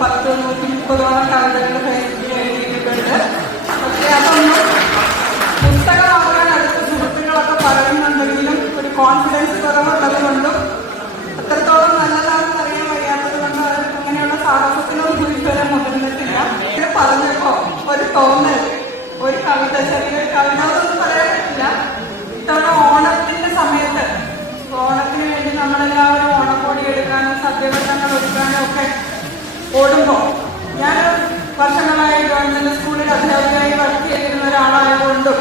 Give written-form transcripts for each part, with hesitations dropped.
10-130 കവിതകൾ ഫേസ്ബുക്കിൽ എഴുതിയിട്ടുണ്ട്. പക്ഷെ അതൊന്നും പുസ്തകമാകാൻ അടുത്ത സുഹൃത്തുക്കളൊക്കെ പറയുന്നുണ്ടെങ്കിലും ഒരു കോൺഫിഡൻസ് കുറവുള്ളത് കൊണ്ടും എത്രത്തോളം നല്ലതാണെന്ന് അറിയാൻ വയ്യാത്തത് കൊണ്ട് അങ്ങനെയുള്ള സാഹസത്തിനൊന്നും ഇതുവരെ മുതിർന്നിട്ടില്ല. ഇത് പറഞ്ഞപ്പോ ഒരു തോന്നൽ, ഒരു കവിത, ചെറിയൊരു കവിത ഒന്നും പറയാൻ പറ്റില്ല. ഇത്തവണ ഓണത്തിന്റെ സമയത്ത് ഓണത്തിന് വേണ്ടി നമ്മളെല്ലാവരും ഓണക്കോടി എടുക്കാനും സദ്യവട്ടങ്ങൾ ഒരുക്കാനും ഒക്കെ ഓടുമ്പോൾ ഞാൻ വർഷങ്ങളായി ഗവൺമെന്റ് സ്കൂളിൽ അധ്യാപികയായി വർക്ക് ചെയ്തിരുന്ന ഒരാളായതുകൊണ്ടും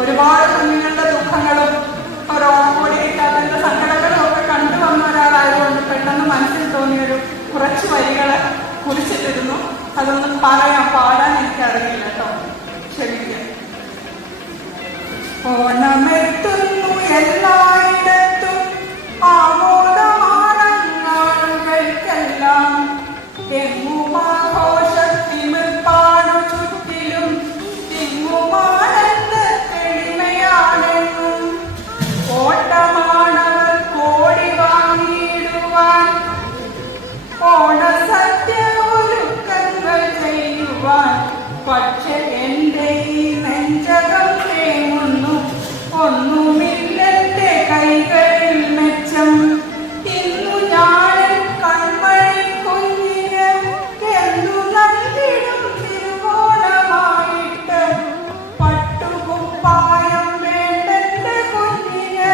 ഒരുപാട് കുഞ്ഞുങ്ങളുടെ ദുഃഖങ്ങളും ഒരു ഓണക്കോടി കിട്ടാത്തതിന്റെ സങ്കടങ്ങളും ഒക്കെ കണ്ടുവന്ന ഒരാളായതുകൊണ്ട് പെട്ടെന്ന് മനസ്സിൽ തോന്നിയൊരു കുറച്ച് വരികളെ കുറിച്ചിട്ടിരുന്നു. അതൊന്നും പാടാൻ എനിക്കറിയില്ല കേട്ടോ, ക്ഷമിക്കാം. ഓണമെത്തുന്നു എല്ലായിടത്തും ആമോദമാണങ്ങാളുകൾക്കെല്ലാം എങ്ങുമാഘോഷത്തിമിർപ്പാടു ചുറ്റിലും തിങ്ങുമാനന്ദ തെളിമയാണെന്നും ഓട്ടമാണവർ കോടി വാങ്ങിയിടുവാൻ ഓണസദ്യ ഒരുക്കങ്ങൾ ചെയ്യുവാൻ. പക്ഷെ എന്റെ ഈ നെഞ്ചകം തേങ്ങുന്നു, ഒന്നുമില്ലെന്റെ കൈകളിൽ മെച്ചം. ഇന്നു ഞാൻ കൺമണി കുഞ്ഞിന് എന്നു നൽകിടും തിരുവോണമായിട്ട്. പട്ടുകുപ്പായം വേണ്ടെന്റെ കുഞ്ഞിന്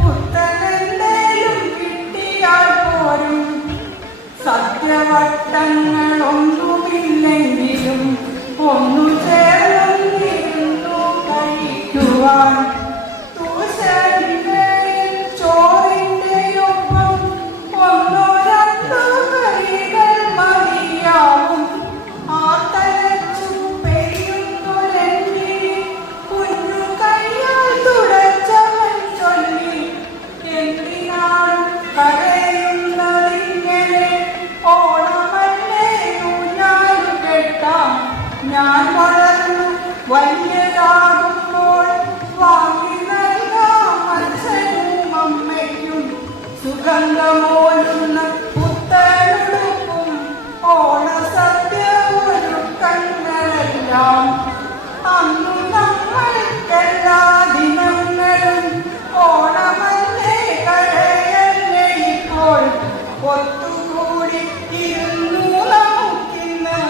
പുത്തനെന്തേലും കിട്ടിയാൽ പോരും. സദ്യവട്ടങ്ങളൊന്നുമില്ലെങ്കിലും ഒന്നു ചേർന്നിരുന്നു കഴിക്കുവാൻ. തൂശനിലയിൽ ചോറിന്റെ ഒപ്പം ഒന്നോ രണ്ടോ കറികൾ മതിയാവും. ആർത്തലച്ചു പെയ്യുന്നൊരെന്നിൽ കുഞ്ഞു കൈയാൽ തുടച്ചവൻ ചൊല്ലി, എന്തിനാണ് കരയുന്നതിങ്ങനെ? ഓണമല്ലേ ഊഞ്ഞാലു കെട്ടാം. ഞാൻ വളർന്നു വലിയതാകുമ്പോൾ വാങ്ങി നൽകാം അച്ഛനും അമ്മയ്ക്കും സുഗന്ധമോലുന്ന പുത്തനുടുപ്പും ഓണസദ്യ ഒരുക്കങ്ങളെല്ലാം. അന്നു നമ്മൾക്കെല്ലാ ദിനങ്ങളും ഓണമല്ലേ കരയല്ലേ ഇപ്പോൾ. ഒത്തുകൂടി ഇരുന്നു നമുക്കിന്ന്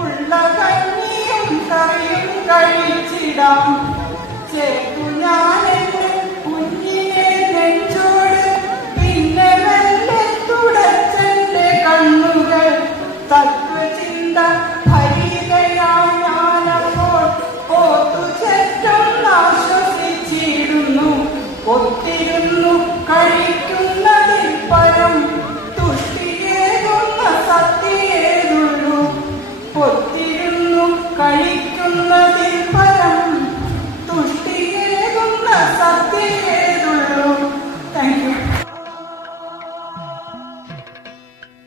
ഉള്ള കഞ്ഞിയും കറിയും കഴിച്ചിടാം. ചേർത്തു ഞാനെന്റെ കുഞ്ഞിനെ നെഞ്ചോട്, പിന്നെ മെല്ലെ തുടച്ചെന്റെ കണ്ണുകൾ. തത്വചിന്ത